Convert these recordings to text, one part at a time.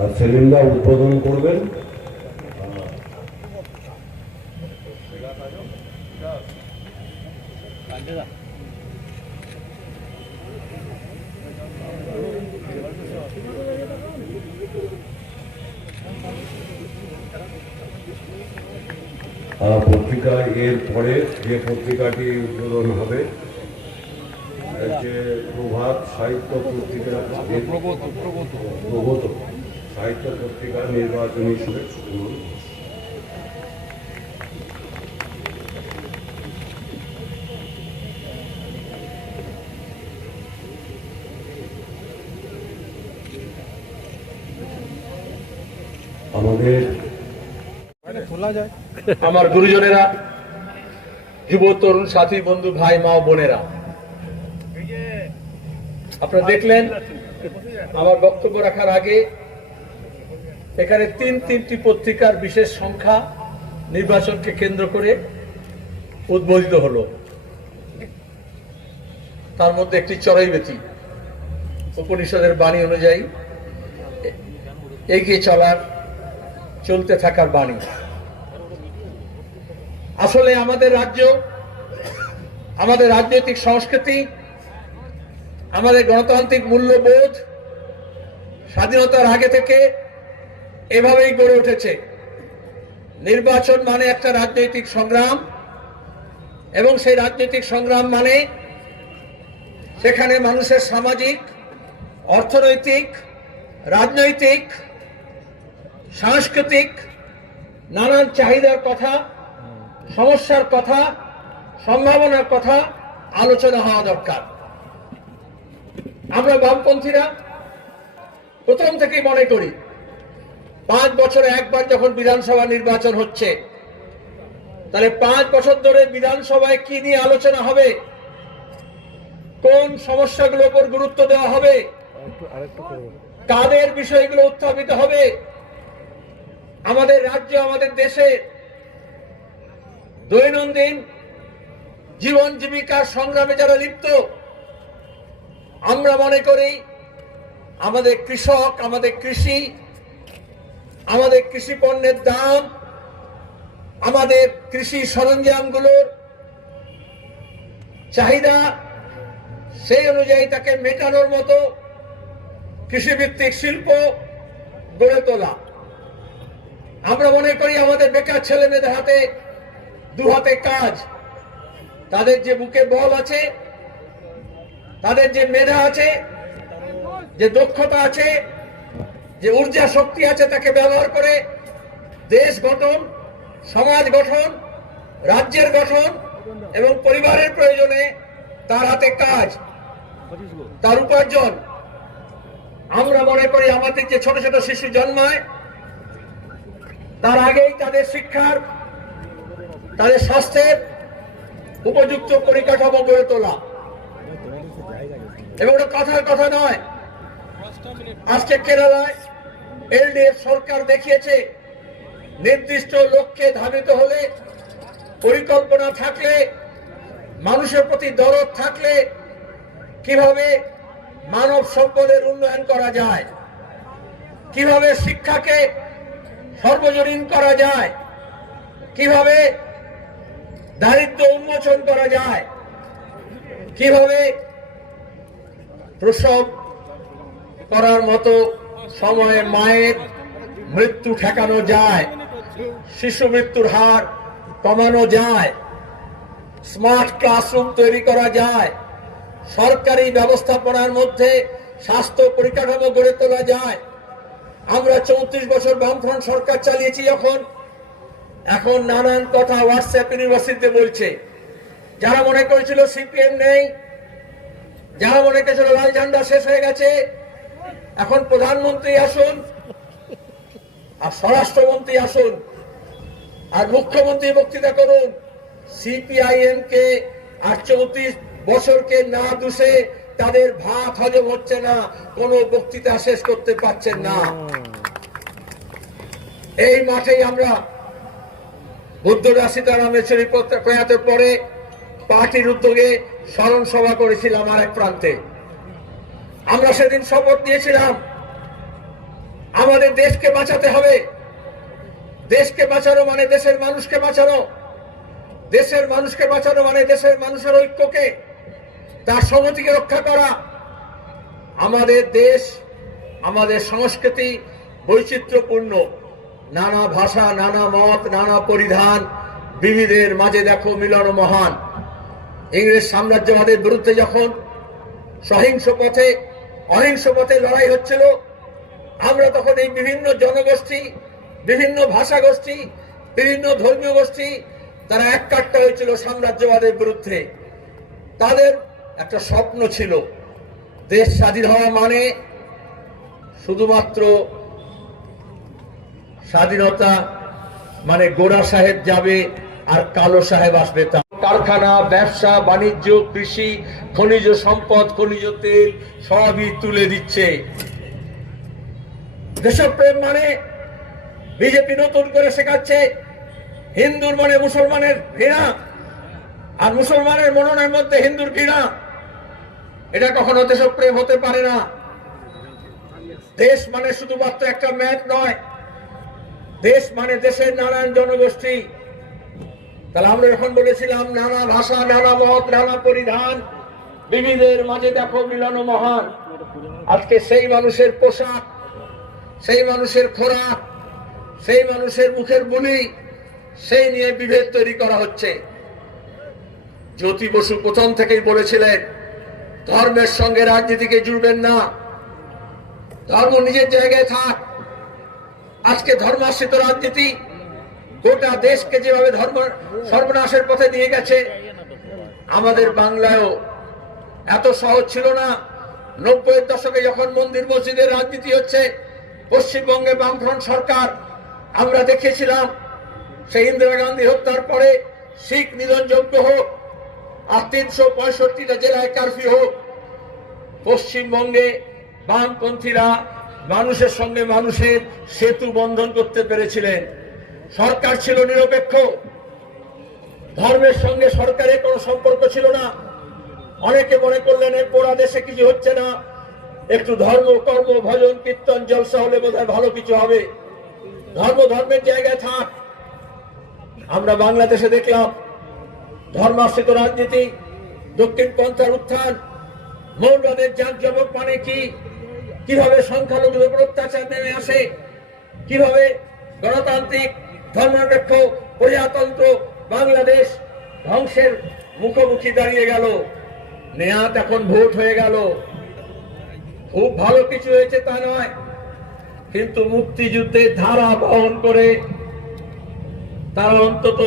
আর সেলিমদা উদ্বোধন করবেন। পত্রিকা এর পরে যে পত্রিকাটি উদ্বোধন হবে যে প্রভাত সাহিত্য পত্রিকা, প্রগত সাহিত্য পত্রিকার নির্বাচনী শুভেচ্ছা। আমাদের আমার গুরুজনেরা, যুব তরুণ সাথী বন্ধু ভাই মা ও বোনেরা, আপনারা দেখলেন আমার বক্তব্য রাখার আগে এখানে তিনটি পত্রিকার বিশেষ সংখ্যা নির্বাচনকে কেন্দ্র করে উদ্বোধিত হলো। তার মধ্যে একটি চড়াইবেতি, উপনিষদের বাণী অনুযায়ী এগিয়ে চলতে থাকার বাণী। আসলে আমাদের রাজ্য, আমাদের রাজনৈতিক সংস্কৃতি, আমাদের গণতান্ত্রিক মূল্যবোধ স্বাধীনতার আগে থেকে এভাবেই গড়ে উঠেছে। নির্বাচন মানে একটা রাজনৈতিক সংগ্রাম, এবং সেই রাজনৈতিক সংগ্রাম মানে সেখানে মানুষের সামাজিক, অর্থনৈতিক, রাজনৈতিক, সাংস্কৃতিক নানান চাহিদার কথা, সমস্যার কথা, সম্ভাবনার কথা আলোচনা হওয়া দরকার। আমরা বামপন্থীরা প্রথম থেকেই মনে করি 5 বছরে একবার যখন বিধানসভা নির্বাচন হচ্ছে, তাহলে 5 বছর ধরে বিধানসভায় কি নিয়ে আলোচনা হবে, কোন সমস্যাগুলোর উপর গুরুত্ব দেওয়া হবে, কাদের বিষয়গুলো উত্থাপিত হবে, আমাদের রাজ্য, আমাদের দেশে দৈনন্দিন জীবন জীবিকার সংগ্রামে যারা লিপ্ত, আমরা মনে করি আমাদের কৃষক, আমাদের কৃষি, আমাদের কৃষি পণ্যের দাম, আমাদের কৃষি সরঞ্জামগুলোর চাহিদা, সেই অনুযায়ী তাকে মেটানোর মতো কৃষিভিত্তিক শিল্প গড়ে তোলা। আমরা মনে করি আমাদের বেকার ছেলে মেয়েদের হাতে 2 হাতে কাজ, তাদের যে বুকে বল আছে, তাদের যে মেধা আছে, যে দক্ষতা আছে, যে ঊর্জা শক্তি আছে, তাকে ব্যবহার করে দেশ গঠন, সমাজ গঠন, রাজ্যের গঠন এবং পরিবারের প্রয়োজনে তার হাতে কাজ, তার উপার্জন। আমরা মনে করি আমাদের যে ছোট ছোট শিশু জন্মায়, তার আগেই তাদের শিক্ষার, তাদের স্বাস্থ্যের উপযুক্ত পরিকাঠামো গড়ে তোলা। এবং ওটা কথার কথা নয়, আজকে কেরালায় এলডিএফ সরকার দেখিয়েছে নির্দিষ্ট লক্ষ্যে ধাবিত হলে, পরিকল্পনা থাকলে, মানুষের প্রতি দরদ থাকলে কিভাবে মানব সম্পদের উন্নয়ন করা যায়, কিভাবে শিক্ষাকে সর্বজনীন করা যায়, কিভাবে দারিদ্র্য উন্মোচন করা যায়, কিভাবে প্রসব করার মতো সময়ে মায়ের মৃত্যু ঠেকানো যায়, শিশু মৃত্যুর হার কমানো যায়, স্মার্ট ক্লাসরুম তৈরি করা যায়, সরকারি ব্যবস্থাপনার মধ্যে স্বাস্থ্য পরিকাঠামো গড়ে তোলা যায়। আমরা 34 বছর বামফ্রন্ট সরকার চালিয়েছি, এখন নানান কথা হোয়াটসঅ্যাপ ইউনিভার্সিটিতে বলছে। যারা মনে করেছিল সিপিএম নেই, যারা মনে করেছিল লাল ঝান্ডা শেষ হয়ে গেছে, এখন প্রধানমন্ত্রী আসুন, আর স্বরাষ্ট্রমন্ত্রী আসুন, আর মুখ্যমন্ত্রী বক্তৃতা করুন, সিপিআইএম কে আর 34 বছরকে না দুষে তাদের ভাত হজম হচ্ছে না, কোন বক্তৃতা শেষ করতে পারছেন না। এই মাঠেই আমরা বুদ্ধদাস সীতারাম ইয়েচুরি প্রয়াতের পরে পার্টির উদ্যোগে স্মরণ সভা করেছিলাম আরেক প্রান্তে। আমরা সেদিন শপথ নিয়েছিলাম আমাদের দেশকে বাঁচাতে হবে। দেশকে বাঁচানো মানে দেশের মানুষকে বাঁচানো, দেশের মানুষকে বাঁচানো মানে দেশের মানুষের ঐক্যকে, তার সংহতিকে রক্ষা করা। আমাদের দেশ, আমাদের সংস্কৃতি বৈচিত্র্যপূর্ণ, নানা ভাষা, নানা মত, নানা পরিধান, বিবিধের মাঝে দেখো মিলন মহান। ইংরেজ সাম্রাজ্যবাদের বিরুদ্ধে যখন সহিংস পথে, অহিংস পথে লড়াই হচ্ছিল, আমরা তখন এই বিভিন্ন জনগোষ্ঠী, বিভিন্ন ভাষা গোষ্ঠী, বিভিন্ন ধর্মীয় গোষ্ঠী, তারা এক কাট্টা হয়েছিল সাম্রাজ্যবাদের বিরুদ্ধে। তাদের একটা স্বপ্ন ছিল, দেশ স্বাধীন হওয়া মানে শুধুমাত্র স্বাধীনতা মানে গোরা সাহেব যাবে আর কালো সাহেব আসবে তা। কারখানা, ব্যবসা বাণিজ্য, কৃষি, খনিজ সম্পদ, খনিজ তেল সবই তুলে দিচ্ছে। দেশপ্রেম মানে বিজেপি নতুন করে শেখাচ্ছে হিন্দুর মানে মুসলমানের ঘৃণা, আর মুসলমানের মননের মধ্যে হিন্দুর ঘৃণা। এটা কখনো দেশপ্রেম হতে পারে না। দেশ মানে শুধুমাত্র একটা ম্যাপ নয়, দেশ মানে দেশের নানান জনগোষ্ঠী। তাহলে আমরা যখন বলেছিলাম নানা ভাষা, নানা মত, নানা পরিধান, বিবিধের মাঝে দেখো মিলন মহান, আজকে সেই মানুষের পোশাক, সেই মানুষের খোরাক, সেই মানুষের মুখের বুলি, সেই নিয়ে বিভেদ তৈরি করা হচ্ছে। জ্যোতি বসু প্রথম থেকেই বলেছিলেন ধর্মের সঙ্গে রাজনীতিকে জুড়বেন না, ধর্ম নিজের জায়গায় থাক। আজকে ধর্মাশ্রিত রাজনীতি গোটা দেশকে যেভাবে ধর্ম সর্বনাশের পথে নিয়ে গেছে, আমাদের বাংলায়ও এত সহজ ছিল না। 90-এর দশকে যখন মন্দির মসজিদের রাজনীতি হচ্ছে, পশ্চিমবঙ্গে বামফ্রন্ট সরকার, আমরা দেখেছিলাম সেই ইন্দিরা গান্ধী হত্যার পরে শিখ নিধনযজ্ঞ হোক আর 365টা জেলায় কারফিউ হোক, পশ্চিমবঙ্গে বামপন্থীরা মানুষের সঙ্গে মানুষের সেতু বন্ধন করতে পেরেছিলেন। সরকার ছিল নিরপেক্ষ, ধর্মের সঙ্গে সরকারের কোনো সম্পর্ক ছিল না। অনেকে মনে করলেন এই পোড়া দেশে কিছু হচ্ছে না, একটু ধর্ম, কর্ম, ভজন, কীর্তন, জলসা হলে বোধহয় ভালো কিছু হবে, ধর্ম ধর্মের জায়গায় থাক। আমরা বাংলাদেশে দেখলাম ধর্মাশ্রিত রাজনীতি, দক্ষিণ পন্থার উত্থান, মৌলবাদের জাঁকজমক মানে কি, কিভাবে সংখ্যালঘুদের উপর অত্যাচার নেমে আসে, কিভাবে গণতান্ত্রিক ধর্মনিরপেক্ষ প্রজাতন্ত্র বাংলাদেশ ধ্বংসের মুখোমুখি দাঁড়িয়ে গেল। নেয়াত এখন ভোট হয়ে গেল, খুব ভালো কিছু হয়েছে তা নয়, কিন্তু মুক্তিযুদ্ধের ধারা বহন করে তারা অন্তত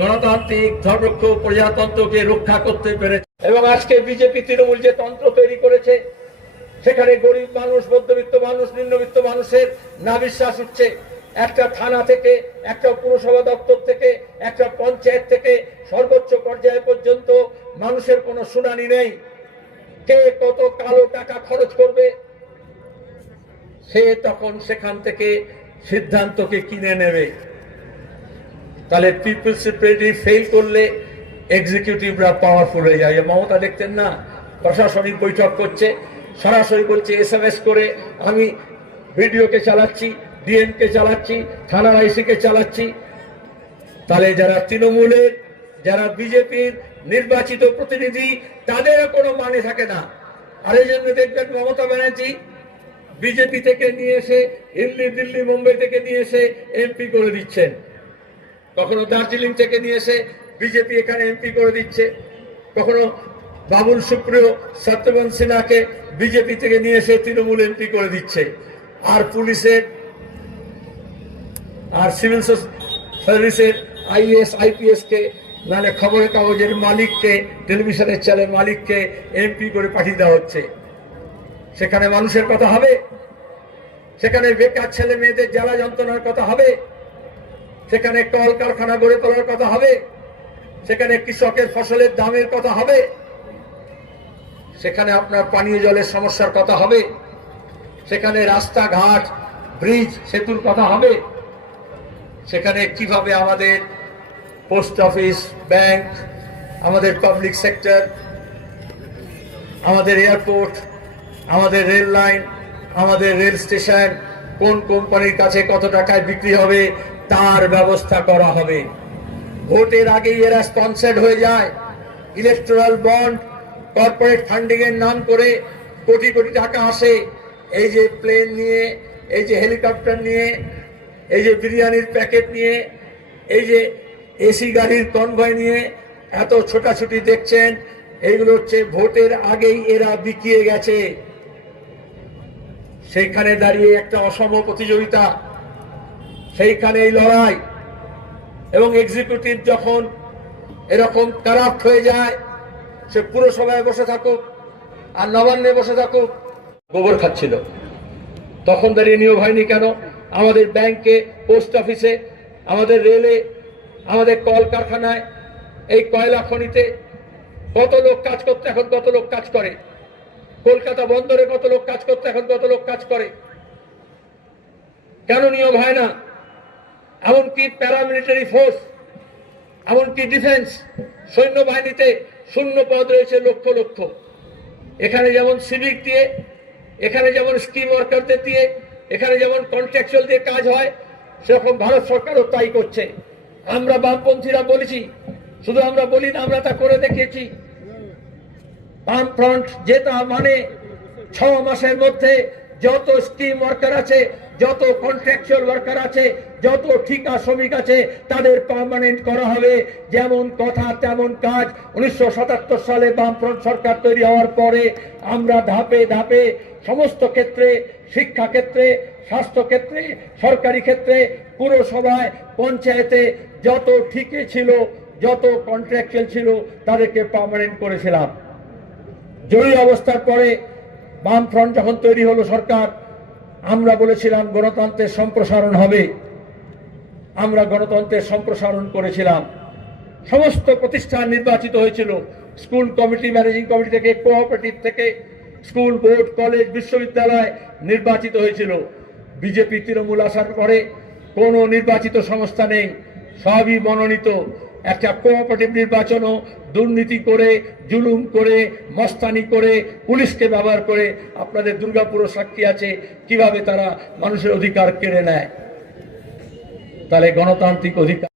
গণতান্ত্রিক ধর্মনিরপেক্ষ প্রজাতন্ত্রকে রক্ষা করতে পেরেছে। এবং আজকে বিজেপি তৃণমূল যে তন্ত্র তৈরি করেছে, সেখানে গরিব মানুষ, মধ্যবিত্ত মানুষ, নিম্নবিত্ত মানুষের নাভিশ্বাস উঠছে। একটা থানা থেকে, একটা পুরসভা দপ্তর থেকে, একটা পঞ্চায়েত থেকে সর্বোচ্চ পর্যায়ে পর্যন্ত মানুষের কোনো শুনানি নেই। কে কত কালো টাকা খরচ করবে সে তখন সেখান থেকে সিদ্ধান্তকে কিনে নেবে। তাহলে পিপলস রিপ্রেজেন্টেটিভ ফেল করলে এক্সিকিউটিভরা পাওয়ারফুল হয়ে যায়। মমতা দেখতেন না, প্রশাসনিক বৈঠক করছে, সরাসরি বলছে এসএমএস করে আমি ভিডিওকে চালাচ্ছি, ডিএমকে চালাচ্ছি, থানার আইসিকে চালাচ্ছি। তাহলে যারা তৃণমূলের, যারা বিজেপির নির্বাচিত প্রতিনিধি, তাদের কোনো মানে থাকে না। আর এই জন্য দেখবেন মমতা ব্যানার্জি বিজেপি থেকে নিয়ে এসে দিল্লি, মুম্বাই থেকে নিয়ে এসে এমপি করে দিচ্ছেন, কখনো দার্জিলিং থেকে নিয়ে এসে বিজেপি এখানে এমপি করে দিচ্ছে, কখনো বাবুল সুপ্রিয়, সত্যবন সিনহাকে বিজেপি থেকে নিয়ে এসে তৃণমূল এমপি করে দিচ্ছে। আর পুলিশের আর সিভিল সার্ভিসের আইএস আইপিএস কে, মানে খবরের কাগজের মালিককে, টেলিভিশনের চ্যানেল মালিককে এমপি করে পাঠিয়ে দেওয়া হচ্ছে। সেখানে মানুষের কথা হবে, সেখানে বেকার ছেলে মেয়েদের জ্বালা যন্ত্রণার কথা হবে, সেখানে কল কারখানা গড়ে তোলার কথা হবে, সেখানে কৃষকের ফসলের দামের কথা হবে, সেখানে আপনার পানীয় জলের সমস্যার কথা হবে, সেখানে রাস্তাঘাট, ব্রিজ, সেতুর কথা হবে, সেখানে কিভাবে আমাদের পোস্ট অফিস, ব্যাংক, আমাদের পাবলিক সেক্টর, আমাদের এয়ারপোর্ট, আমাদের রেল লাইন, আমাদের রেল স্টেশন কোন কোম্পানির কাছে কত টাকায় বিক্রি হবে তার ব্যবস্থা করা হবে। ভোটের আগেই এরা স্পন্সার্ড হয়ে যায়। ইলেকটোরাল বন্ড, কর্পোরেট ফান্ডিং এর নাম করে কোটি কোটি টাকা আসে। এই যে প্লেন নিয়ে, এই যে হেলিকপ্টার নিয়ে, এই যে বিরিয়ানির প্যাকেট নিয়ে, এই যে এসি গাড়ির কনভয় নিয়ে এত ছোটাছুটি দেখছেন, এইগুলো হচ্ছে ভোটের আগেই এরা বিকিয়ে গেছে। সেইখানে দাঁড়িয়ে একটা অসম প্রতিযোগিতা, সেইখানে এই লড়াই, এবং এক্সিকিউটিভ যখন এরকম কারাপ্ট হয়ে যায়, সে পুরসভায় বসে থাকুক আর নবান্নে বসে থাকুক, গোবর খাচ্ছিল। তখন দাঁড়িয়ে নিয়োগ হয়নি কেন? আমাদের ব্যাংকে, পোস্ট অফিসে, আমাদের রেলে, আমাদের কলকারখানায়, এই কয়লা খনিতে কত লোক কাজ করতে, এখন কত লোক কাজ করে? কলকাতা বন্দরে কত লোক কাজ করতে, এখন কত লোক কাজ করে? কেন নিয়োগ হয় না? এমনকি প্যারামিলিটারি ফোর্স, এমনকি ডিফেন্স, সৈন্যবাহিনীতে শূন্য পদ রয়েছে লক্ষ লক্ষ। এখানে যেমন সিভিক দিয়ে, এখানে যেমন স্কিম ওয়ার্কারদের দিয়ে, এখানে যেমন কন্ট্রাকচুয়াল দিয়ে কাজ হয়, সেরকম ভারত সরকারও তাই করছে। আমরা বামপন্থীরা বলেছি, শুধু আমরা বলি না, আমরা তা করে দেখিয়েছি। বামফ্রন্ট যেটা মানে 6 মাসের মধ্যে যত স্কিম ওয়ার্কার আছে, যত কন্ট্রাকচুয়াল ওয়ার্কার আছে, যত ঠিকা শ্রমিক আছে, তাদের পার্মানেন্ট করা হবে। যেমন কথা তেমন কাজ। 1977 সালে বামফ্রন্ট সরকার তৈরি হওয়ার পরে আমরা ধাপে ধাপে সমস্ত ক্ষেত্রে, শিক্ষা ক্ষেত্রে, স্বাস্থ্য ক্ষেত্রে, সরকারি ক্ষেত্রে, পুরসভায়, পঞ্চায়েতে যত ঠিকে ছিল, যত কন্ট্রাকচুয়াল ছিল, তাদেরকে পার্মানেন্ট করেছিলাম। জরুরি অবস্থার পরে বামফ্রন্ট যখন তৈরি হলো সরকার, আমরা বলেছিলাম গণতন্ত্রের সম্প্রসারণ হবে। আমরা গণতন্ত্রের সম্প্রসারণ করেছিলাম। সমস্ত প্রতিষ্ঠান নির্বাচিত হয়েছিল, স্কুল কমিটি, ম্যানেজিং কমিটি থেকে, কোঅপারেটিভ থেকে, স্কুল, বোর্ড, কলেজ, বিশ্ববিদ্যালয় নির্বাচিত হয়েছিল। বিজেপি তৃণমূল আসার পরে কোনো নির্বাচিত সংস্থা নেই, সবই মনোনীত। একটা কোঅপারেটিভ নির্বাচনও দুর্নীতি করে, জুলুম করে, মস্তানি করে, পুলিশকে ব্যবহার করে, আপনাদের দুর্গাপুরও সাক্ষী আছে কিভাবে তারা মানুষের অধিকার কেড়ে নেয়। তাহলে গণতান্ত্রিক অধিকার